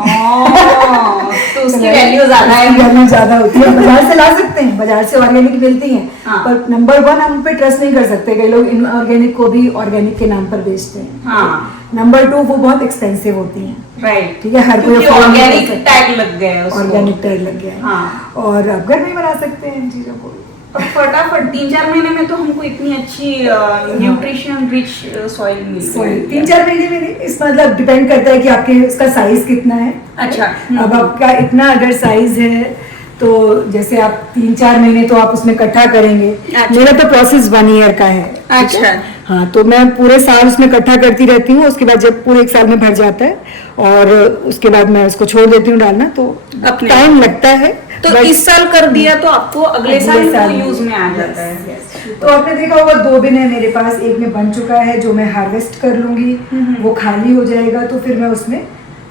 तो उसकी वैल्यू ज्यादा है. वैल्यू ज्यादा होती है. बाजार से ला सकते हैं, बाजार से ऑर्गेनिक मिलती हैं. हाँ. पर नंबर 1 हम उन पे ट्रस्ट नहीं कर सकते. कई लोग इनऑर्गेनिक को भी ऑर्गेनिक के नाम पर बेचते हैं. हाँ. नंबर 2 वो बहुत एक्सपेंसिव होती हैं. राइट. ठीक है, हर कोई क्योंकि afford नहीं कर ऑर्गेनिक सकता. टैग लग गया है उसको. ऑर्गेनिक टैग लग गया है. हाँ. और अब घर में ही बना सकते हैं इन चीजों को. और फटाफट 3-4 महीने में तो हमको इतनी अच्छी न्यूट्रिशन रिच सॉइल मिल गई. 3-4 महीने में नहीं, इस मतलब डिपेंड करता है कि आपके उसका साइज कितना है. अच्छा. अब आपका इतना अगर साइज है तो जैसे आप 3-4 महीने तो आप उसमें इकट्ठा करेंगे. अच्छा. मेरा तो प्रोसेस 1 ईयर का है. ठीक है? अच्छा. हाँ, तो मैं पूरे साल उसमें इकट्ठा करती रहती हूँ. उसके बाद जब पूरे 1 साल में भर जाता है और उसके बाद मैं उसको छोड़ देती हूँ डालना. तो अपने टाइम लगता है. तो but इस साल कर दिया तो आपको अगले साल वो यूज में आ जाता है. Yes, yes. तो आपने देखा होगा 2 बिन है मेरे पास. एक में बन चुका है जो मैं हार्वेस्ट कर लूंगी, वो खाली हो जाएगा तो फिर मैं उसमें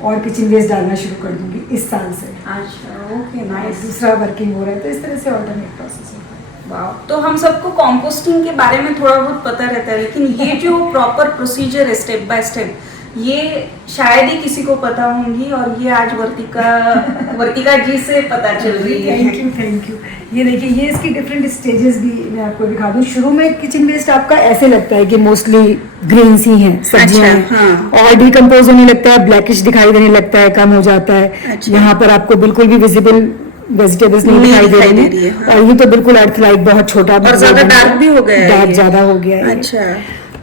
और किचन वेस्ट डालना शुरू कर दूंगी इस साल से. अच्छा, ओके, नाइस. दूसरा वर्किंग हो रहा है तो इस तरह से ऑल्टरनेट प्रोसेस होता है. वाह. तो हम सबको कंपोस्टिंग के बारे में थोड़ा बहुत पता रहता है, लेकिन ये जो प्रॉपर प्रोसीजर है स्टेप बाय स्टेप, ये शायद ही किसी को पता होंगी और ये आज वर्तिका जी से पता चल रही है. Thank you. ये देखिए, ये इसकी डिफरेंट स्टेजेस भी मैं आपको दिखा दूं. शुरू में किचन वेस्ट आपका ऐसे लगता है कि मोस्टली ग्रीन्स ही हैं, सब्जियां हैं. हाँ. और डिकम्पोज होने लगता है, ब्लैकिश दिखाई देने लगता है, कम हो जाता है. अच्छा. यहाँ पर आपको बिल्कुल भी विजिबल वेजिटेबल्स नहीं दिखाई दे रही है. हाँ. और ये तो बिल्कुल अर्थ लाइक बहुत छोटा और ज्यादा डार्क भी हो गया है. डार्क ज्यादा हो गया है. अच्छा.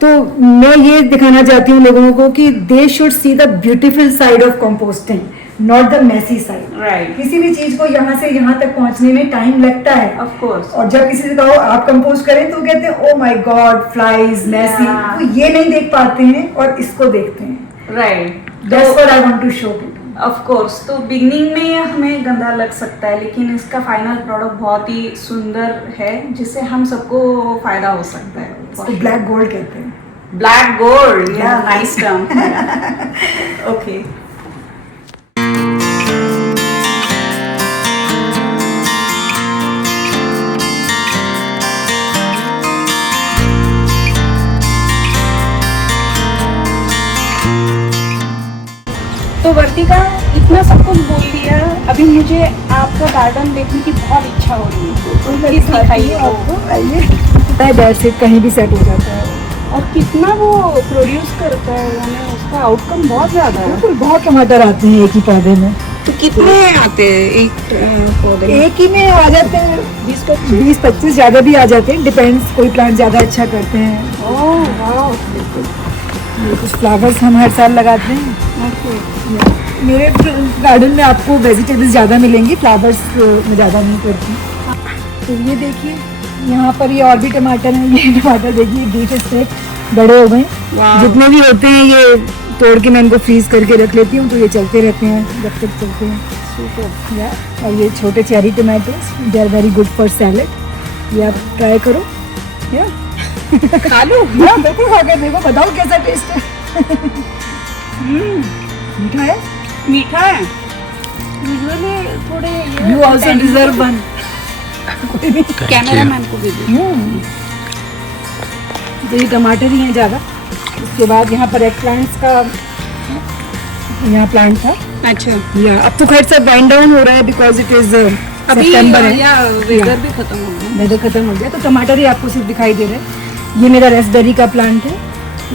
तो मैं ये दिखाना चाहती हूँ लोगों को कि they should see the beautiful side of composting, not the messy side. Right. किसी भी चीज को यहाँ से यहाँ तक पहुँचने में टाइम लगता है. Of course. और जब किसी से कहो आप कंपोस्ट करें तो कहते हैं oh my god flies messy. Yeah. वो ये नहीं देख पाते हैं और इसको देखते हैं. Right. That's what I want to show people. Of course. तो बिगनिंग में हमें गंदा लग सकता है, लेकिन इसका फाइनल प्रोडक्ट बहुत ही सुंदर है जिससे हम सबको फायदा हो सकता है. इसको ब्लैक गोल्ड कहते हैं. ब्लैक गोल्ड, या नाइस टर्म. ओके. तो वर्तिका, इतना सब कुछ बोल दिया, अभी मुझे आपका गार्डन देखने की बहुत इच्छा हो रही है. तो प्लीज दिखाइए आपको. आइए. दैट से कहीं भी सेट हो जाता है. और कितना वो प्रोड्यूस करता है, यानी उसका आउटकम बहुत ज्यादा है. बिल्कुल, बहुत टमाटर आते हैं एक ही पौधे में. तो कितने आते हैं एक पौधे में? एक ही में आ जाते हैं 20-25 ज्यादा भी आ जाते हैं. डिपेंड्स, कोई प्लांट ज्यादा अच्छा करते हैं. Oh wow. ये कुछ फ्लावर्स हम हर साल लगाते हैं. मेरे गार्डन में आपको वेजिटेबल्स ज़्यादा मिलेंगी, फ्लावर्स में ज़्यादा नहीं करती. तो ये देखिए, यहाँ पर ये और भी टमाटर हैं. ये टमाटर देखिए 20 स्टेक बड़े हो गए. जितने भी होते हैं ये तोड़ के मैं इनको फ्रीज करके रख लेती हूँ तो ये चलते रहते हैं जब तक चलते हैं. सुपर. और ये छोटे cherry tomatoes, they are very good for salad. ये आप ट्राई करो. या खा लो. या बिल्कुल खा कर देखो, बताओ कैसा टेस्ट है. मीठा है. मीठा है. यूजुअली थोड़े You also deserve one. Cameraman को भी दे. तो ये टमाटर ही हैं ज़्यादा. उसके बाद यहाँ पर एग प्लांट्स का यहाँ प्लांट था. अच्छा. या अब तो खैर सब वाइंड डाउन हो रहा है बिकॉज इट इज अभी सितंबर है. या वेदर भी खत्म हो गया. वेदर खत्म हो गया तो टमाटर ही आपको सिर्फ दिखाई दे रहे हैं. ये मेरा रेसबेरी का प्लांट है.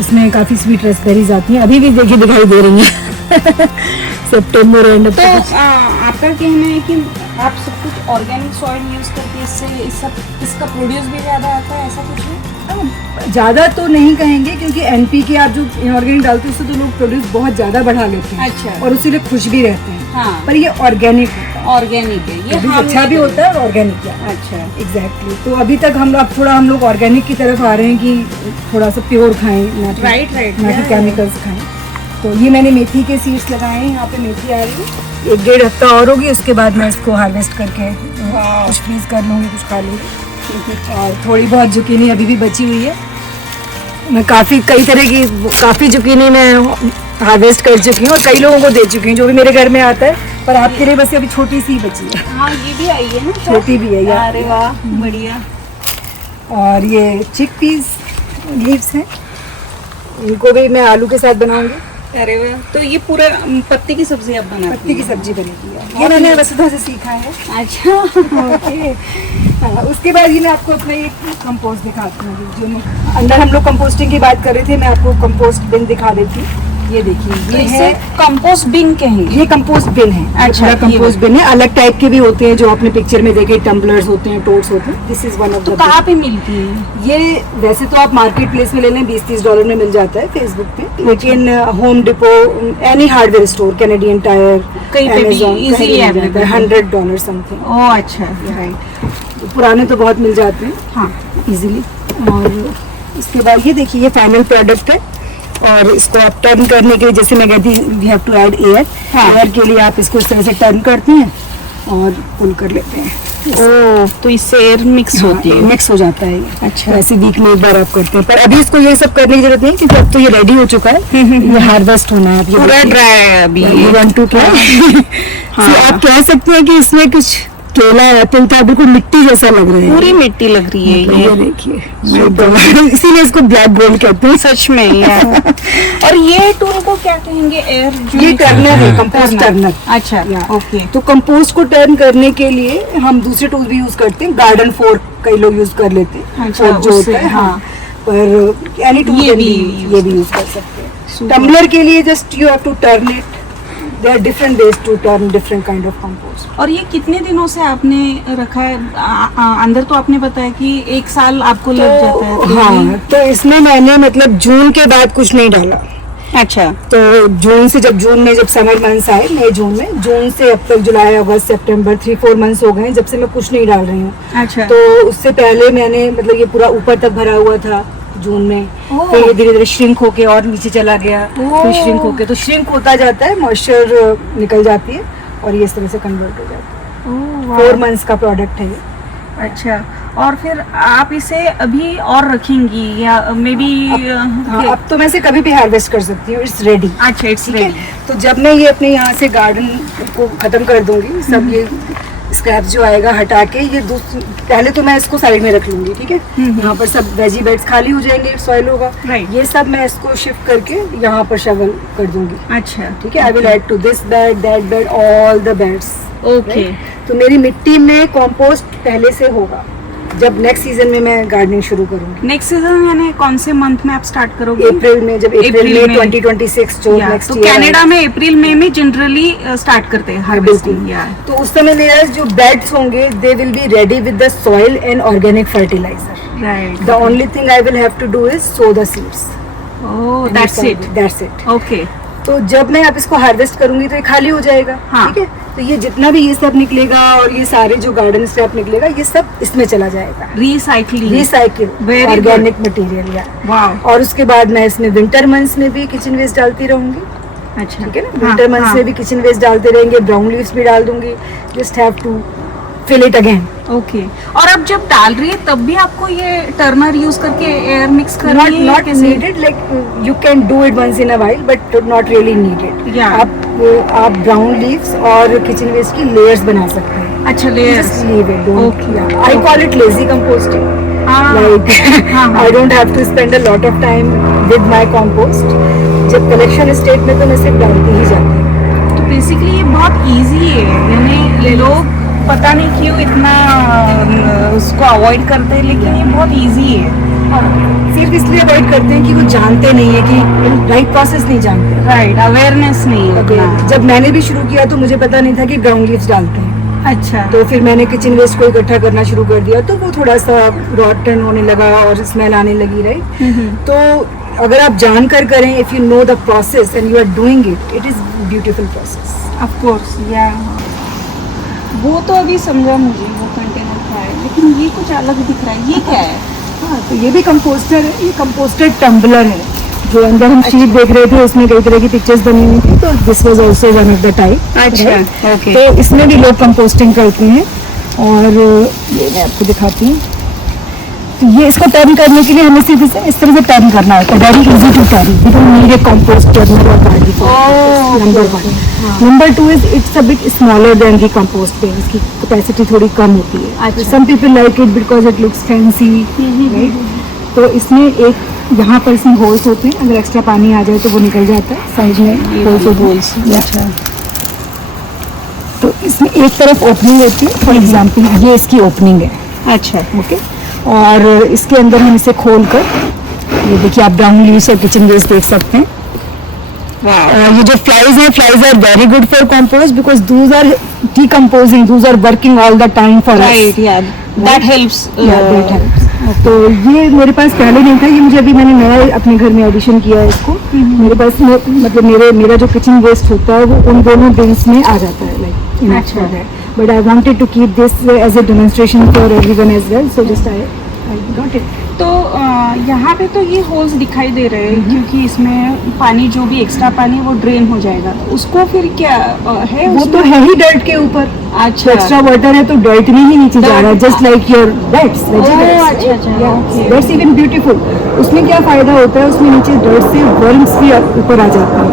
इसमें काफ़ी स्वीट रसबेरीज आती हैं, अभी भी देखिए दिखाई दे रही हैं सितंबर एंड तो आपका कहना है कि आप सब कुछ ऑर्गेनिक सॉइल यूज करके इसका प्रोड्यूस भी ज्यादा आता है, ऐसा कुछ है? ज़्यादा तो नहीं कहेंगे, क्योंकि एनपीके आप जो इनऑर्गेनिक डालते हैं उससे तो लोग प्रोड्यूस बहुत ज़्यादा बढ़ा लेते हैं। अच्छा। और उसी लिए खुश भी रहते हैं। हाँ। पर ये ऑर्गेनिक होता है, ऑर्गेनिक है ये, प्रोड्यूस अच्छा भी होता है और ऑर्गेनिक है। अच्छा। एग्जैक्टली। तो अभी तक हम लोग ऑर्गेनिक की तरफ आ रहे हैं कि थोड़ा सा प्योर खाएं, ना कि राइट, ना कि केमिकल्स खाएं। तो ये मैंने मेथी के सीड्स लगाए हैं, यहाँ पे मेथी आ रही है, 1-1.5 हफ्ता और होगी, उसके बाद मैं इसको हार्वेस्ट करके कुछ फ्रीज कर लूँगी, कुछ खा लूँगी। और थोड़ी बहुत जुकीनी अभी भी बची हुई है। मैं काफ़ी जुकीनी मैं हार्वेस्ट कर चुकी हूँ और कई लोगों को दे चुकी हूँ जो भी मेरे घर में आता है, पर आपके लिए बस अभी छोटी सी बची है। हाँ, ये भी आई है ना, छोटी भी है ये। अरे वाह, बढ़िया। और ये चिक पीस लीव्स हैं, इनको भी मैं आलू के साथ बनाऊंगी। अरे वाह, तो ये पूरा पत्ती की सब्जी आप बनाते पत्ती की सब्जी बनेगी, ये मैंने वसुधा से सीखा है। हैं? अच्छा। ओके। हाँ, उसके बाद ये मैं आपको अपना एक कंपोस्ट दिखाती हूँ, जो अंदर हम लोग कंपोस्टिंग की बात कर रहे थे, मैं आपको कंपोस्ट बिन दिखा देती हूँ। ये देखिए, तो ये इसे है कंपोस्ट बिन कहेंगे? ये कंपोस्ट बिन है। अच्छा, ये कंपोस्ट बिन है। अलग टाइप के भी होते हैं जो आपने पिक्चर में देखे, टम्बलर्स होते हैं, टोट्स होते हैं। दिस इज वन ऑफ तो द। कहाँ पे मिलती है ये वैसे तो आप मार्केट प्लेस में ले लें, $20-30 में मिल जाता है फेसबुक पे, लेकिन home depot, any hardware store, Canadian tyre, कहीं पे भी Amazon, easily कहीं भी मिल जाता है, available। $100 समथिंग। ओह अच्छा, राइट। पुराने तो बहुत मिल जाते हैं हाँ। इजीली। और इसके बाद ये देखिए, ये फाइनल प्रोडक्ट है, और इसको आप टर्न करने के लिए, जैसे मैं कहती हूँ we have to add air, air के लिए आप इसको इस तरह से टर्न करती हैं और पुल कर लेते हैं। ओह, तो इससे एयर मिक्स होती है? मिक्स हो जाता है ये। अच्छा। ऐसे वीक में एक बार आप करते हैं, पर अभी इसको ये सब करने की जरूरत नहीं, क्योंकि अब तो ये रेडी हो चुका है, ये हार्वेस्ट होना है। अब ये पूरा ड्राई है अभी। you want to क्या? हाँ। So, आप कह सकते हैं कि इसमें कुछ केला, एप्पल था, बिल्कुल मिट्टी जैसा लग रहा है। पूरी मिट्टी लग रही है ये ये। देखिए, इसीलिए इसको ब्लैक गोल्ड कहते हैं। सच में यार। और ये टूल को क्या कहेंगे? एयर ये टर्नर है, कंपोस्ट टर्नर। अच्छा, या। ओके। तो कंपोस्ट को टर्न करने के लिए हम दूसरे टूल भी यूज करते हैं, गार्डन फोर्क कई लोग यूज कर लेते हैं। अच्छा, fork जो उससे, होता है, हाँ। हाँ। पर एनी टूल ये भी ये भी यूज कर सकते हैं। Super। टम्बलर के लिए just you have to turn it, there are different ways to turn different kind of compost. और ये कितने दिनों से आपने रखा है? अंदर तो आपने बताया कि 1 साल आपको लग जाता है, तो हाँ, तो इसमें मैंने मतलब जून के बाद कुछ नहीं डाला। अच्छा। तो जून में जब समर मंथ्स आए, मई जून से अब तक जुलाई, अगस्त, सितंबर, 3-4 मंथ्स हो गए जब से मैं कुछ नहीं डाल रही हूँ। अच्छा। तो उससे पहले मैंने मतलब ये पूरा ऊपर तक भरा हुआ था जून में, फिर ये धीरे धीरे श्रिंक होके और नीचे चला गया, फिर श्रिंक होके, तो श्रिंक होता जाता है, मॉइस्चर निकल जाती है और ये इस तरह से कन्वर्ट हो जाता है। 4 मंथ्स का प्रोडक्ट है ये। अच्छा, और फिर आप इसे अभी और रखेंगी या मे बी? हाँ, अब तो मैं इसे कभी भी हार्वेस्ट कर सकती हूँ, इट्स रेडी। अच्छा, इट्स ठीक है। रेडी। तो जब मैं ये अपने यहाँ से गार्डन को खत्म कर दूंगी, सब ये स्क्रैप जो आएगा हटा के, ये पहले तो मैं इसको साइड में रख लूंगी, ठीक है। यहाँ पर सब वेजी बेड्स खाली हो जाएंगे, सॉइल होगा, Right। ये सब मैं इसको शिफ्ट करके यहाँ पर शवल कर दूंगी। अच्छा, ठीक है, I will add to this bed, that bed, all the beds. Okay. तो मेरी मिट्टी में कंपोस्ट पहले से होगा जब नेक्स्ट सीजन में मैं गार्डनिंग शुरू करूंगी। नेक्स्ट सीजन यानी कौन से मंथ में आप स्टार्ट करोगे? अप्रैल में, जब अप्रैल में 2026 जो या, नेक्स्ट तो ईयर कनाडा में अप्रैल मई में जनरली स्टार्ट करते हैं हार्वेस्टिंग। या तो उस समय मेरा जो बेड्स होंगे, they will be ready with the soil and organic fertiliser. Right. The only thing I will have to do is sow the seeds. Oh, that's it. Okay. तो जब मैं अब इसको हार्वेस्ट करूंगी तो ये खाली हो जाएगा। हाँ। ठीक है, तो ये जितना भी ये सब निकलेगा और ये सारे जो गार्डन स्क्रैप निकलेगा, ये सब इसमें चला जाएगा, recycling. Recycle, Very good। Organic material. या वाह। और उसके बाद मैं इसमें विंटर मंथ्स में भी किचन वेस्ट डालती रहूंगी। अच्छा, ठीक है ना, विंटर मंथ्स में भी किचन वेस्ट डालते रहेंगे, ब्राउन लीव्स भी डाल दूंगी, just have to fill it again. Okay. और अब जब डाल रही है तब भी आपको ये टर्नर यूज करके एयर मिक्स करनी है? Not कैसे? needed, like you can do it once in a while, but not really needed. Yeah. आप ब्राउन लीव्स और किचन वेस्ट की लेयर्स बना सकते हैं। अच्छा, layers. Just leave it. Don't. Okay. Yeah. I call it lazy composting. हाँ। Like हाँ, हाँ। I don't have to spend a lot of time with my compost. जब कलेक्शन स्टेट में तो मैं सिर्फ डालती ही जाती हूँ। तो बेसिकली ये बहुत इजी है, यानी लोग पता नहीं क्यों इतना उसको अवॉइड करते हैं, लेकिन ये बहुत इजी है। सिर्फ इसलिए अवॉइड करते हैं कि वो जानते नहीं है कि राइट प्रोसेस नहीं जानते। राइट, अवेयरनेस नहीं है उतना। जब मैंने भी शुरू किया तो मुझे पता नहीं था कि ग्राउंड लीव्स डालते हैं। अच्छा, तो फिर मैंने किचन वेस्ट को इकट्ठा करना शुरू कर दिया, तो वो थोड़ा सा रॉटन होने लगा और स्मेल आने लगी, राइट। तो अगर आप जानकर करें, if you know the process and you are doing it, it is beautiful process. Of course, या वो तो अभी समझा मुझे, वो कंटेनर का है, लेकिन ये कुछ अलग दिख रहा है, ये क्या है? हाँ, तो ये भी कंपोस्टर है, ये कंपोस्टेड टम्बलर है। जो अंदर हम शीट देख रहे थे उसमें कई तरह की पिक्चर्स बनी हुई थी, तो this was also one of the type. अच्छा, ओके। तो इसमें भी लोग कंपोस्टिंग करते हैं, और ये मैं आपको दिखाती हूँ। तो ये इसको टर्न करने के लिए हमें सिर्फ इस तरह से टर्न करना होता है, very easy to turn. We don't need a compost turner और गाड़ी। Number 1। Number 2 is it's a bit smaller than the compost bin। इसकी कैपेसिटी थोड़ी कम होती है। Some people like it because it looks fancy, right. तो इसमें एक यहाँ पर इसमें होल्स होते हैं, अगर एक्स्ट्रा पानी आ जाए तो वो निकल जाता है। साइड में होल्स। अच्छा, तो इसमें एक तरफ ओपनिंग होती है, फॉर एग्जाम्पल ये इसकी ओपनिंग है। अच्छा, ओके। और इसके अंदर हम इसे खोल कर, ये देखिए आप ब्राउन लीव्स और किचन वेस्ट देख सकते हैं। ये जो फ्लाइज हैं, flies are very good for compost because those are decomposing, those are working all the time for right, yeah that helps. तो ये मेरे पास पहले नहीं था, ये मुझे अभी मैंने नया अपने घर में एडिशन किया है इसको। मेरे पास मतलब मेरा जो किचन वेस्ट होता है वो उन दोनों बिन्स में आ जाता है, लाइक। अच्छा। But I wanted to keep this as a demonstration for everyone as well, so just I got it. तो यहाँ पे तो ये होल्स दिखाई दे रहे हैं, क्योंकि इसमें पानी जो भी एक्स्ट्रा पानी वो ड्रेन हो जाएगा, तो उसको फिर क्या है वो तो है ही डर्ट के ऊपर। अच्छा, एक्स्ट्रा वाटर है तो डर्ट में ही नीचे जा रहा है, जस्ट लाइक योर बेड्स, अच्छा, दैट्स इवन ब्यूटीफुल। उसमें क्या फायदा होता है, उसमें नीचे डर्ट से वर्म्स भी ऊपर आ जाते हैं,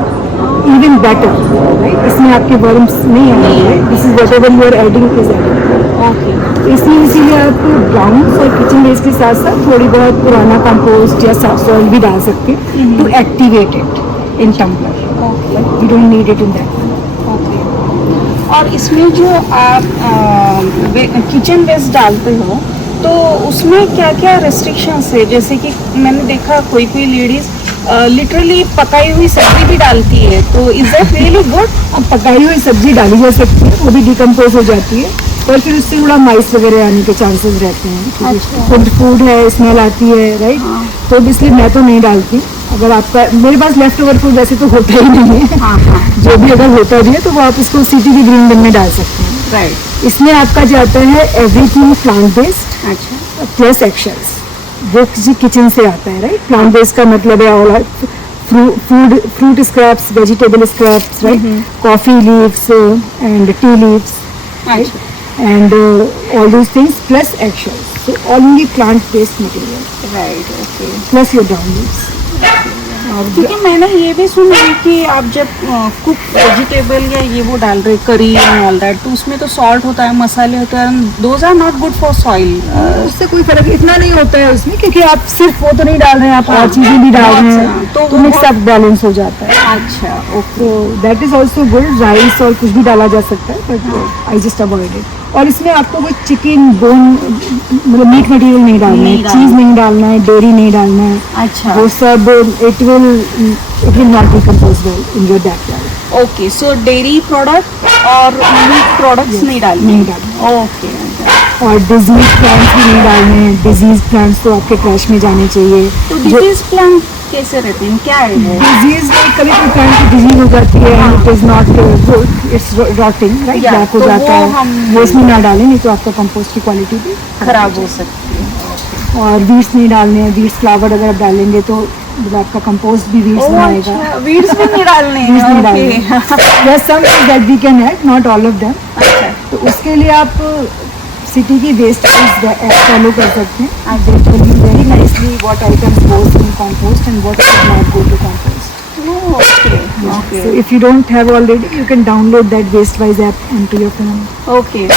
इवन बेटर, राइट। इसमें आपके वर्म्स नहीं आएंगे, this is whatever you are adding is okay. इसमें इसीलिए आप ग्राउंड्स और किचन वेस्ट के साथ साथ थोड़ी बहुत पुराना कंपोस्ट या सॉफ्ट सॉइल भी डाल सकते हैं to activate it in tumbler. You don't need it in that. और इसमें जो आप किचन वेस्ट डालते हो, तो उसमें क्या क्या रेस्ट्रिक्शंस है? जैसे कि मैंने देखा कोई लेडीज लिटरली पकाई हुई सब्जी भी डालती है, तो इज दैट रियली गुड? अब पकाई हुई सब्जी डाली जा सकती है, वो भी डिकम्पोज हो जाती है, पर फिर उससे थोड़ा माइस वगैरह आने के चांसेस रहते हैं। अच्छा। फूड है, स्मेल आती है, राइट। तो इसलिए मैं तो नहीं डालती। अगर आपका, मेरे पास लेफ्ट ओवर फूड वैसे तो होता ही नहीं है, जो भी अगर होता भी है तो वो आप उसको सिटी की ग्रीन बिन में डाल सकते हैं, राइट। इसमें आपका जाता है एवरीथिंग प्लांट बेस्ड अच्छा, प्लस एक्शल्स, वो किसी किचन से आता है, राइट। प्लांट बेस्ड का मतलब है all fruit scraps, vegetable scraps, right, coffee leaves and tea leaves, right? And all those things plus eggshells. So only plant-based material. Right, okay. Plus your down leaves. क्योंकि मैंने ये भी सुना है कि आप जब कुक वेजिटेबल या ये वो डाल रहे करी एंड ऑल दैट, तो उसमें तो सॉल्ट होता है, मसाले होते हैं, those are not good for soil. उससे कोई फर्क इतना नहीं होता है उसमें, क्योंकि आप सिर्फ वो तो नहीं डाल रहे हैं, आप और चीजें भी डाल रहे हैं, तो मिक्स अप बैलेंस हो जाता है। अच्छा, ओके। तो that is also good. Rice और कुछ भी डाला जा सकता है, but I just avoid it. और इसमें आपको कोई चिकन बोन मतलब मीट मटेरियल नहीं डालना है, चीज नहीं डालना है, डेयरी नहीं डालना है। अच्छा, वो सब it will not decompose well in your backyard. Okay. So dairy product और मीट प्रोडक्ट्स नहीं डालने। ओके। और डिजीज प्लांट्स भी नहीं डालने हैं। डिजीज प्लांट्स तो आपके ट्रैश में जाने चाहिए। तो डिजीज प्लांट कैसे रहते हैं, क्या है वो? डिजीज में कभी कोई प्लांट की डिजीज हो जाती है, it is not good, it's rotting, right, black हो तो जाता वो है, हम वो इसमें ना डालें, नहीं तो आपका कंपोस्ट की क्वालिटी भी खराब हो सकती है। और वीड्स नहीं डालने हैं। वीड्स फ्लावर अगर आप डालेंगे तो मतलब आपका कंपोस्ट भी वीड्स में आएगा। अच्छा, वीड्स भी नहीं डालने हैं। वीड्स नहीं ओके। डालने। There are some things that we can add, not all of them. अच्छा, तो उसके लिए आप सिटी की वेस्ट फॉलो कर सकते हैं। They tell you very nicely what items goes in compost and what should not go to compost. Okay, okay, So if you don't have already, you can download that Wastewise app onto your phone. Okay.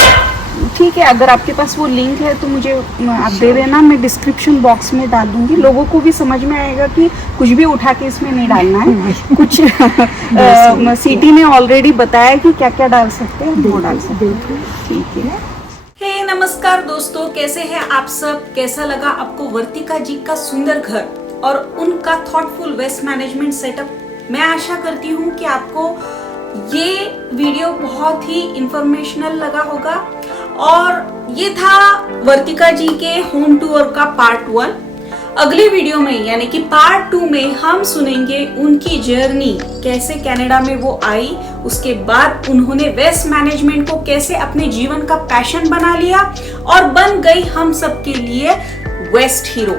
ठीक है, अगर आपके पास वो link है तो मुझे आप दे देना, मैं डिस्क्रिप्शन बॉक्स में डाल दूंगी, लोगों को भी समझ में आएगा कि कुछ भी उठा के इसमें नहीं डालना है। कुछ सिटी ने ऑलरेडी बताया कि क्या क्या डाल सकते हैं, वो डाल सकते हैं। ठीक है। हे नमस्कार दोस्तों, कैसे हैं आप सब? कैसा लगा आपको वर्तिका जी का सुंदर घर और उनका थॉटफुल वेस्ट मैनेजमेंट सेटअप? मैं आशा करती हूँ कि आपको ये वीडियो बहुत ही इंफॉर्मेशनल लगा होगा। और ये था वर्तिका जी के होम टूर का पार्ट 1। अगले वीडियो में यानी कि पार्ट 2 में हम सुनेंगे उनकी जर्नी, कैसे कनाडा में वो आई, उसके बाद उन्होंने वेस्ट मैनेजमेंट को कैसे अपने जीवन का पैशन बना लिया और बन गई हम सबके लिए वेस्ट हीरो।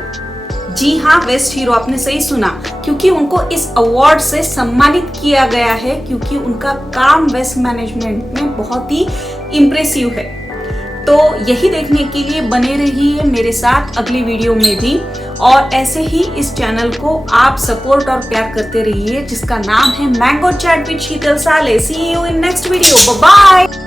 जी हाँ, वेस्ट हीरो, आपने सही सुना, क्योंकि उनको इस अवार्ड से सम्मानित किया गया है क्योंकि उनका काम वेस्ट मैनेजमेंट में बहुत ही इम्प्रेसिव है। तो यही देखने के लिए बने रहिए मेरे साथ अगली वीडियो में भी, और ऐसे ही इस चैनल को आप सपोर्ट और प्यार करते रहिए जिसका नाम है मैंगो चैट विद शीतल साले। See you in next video, bye bye.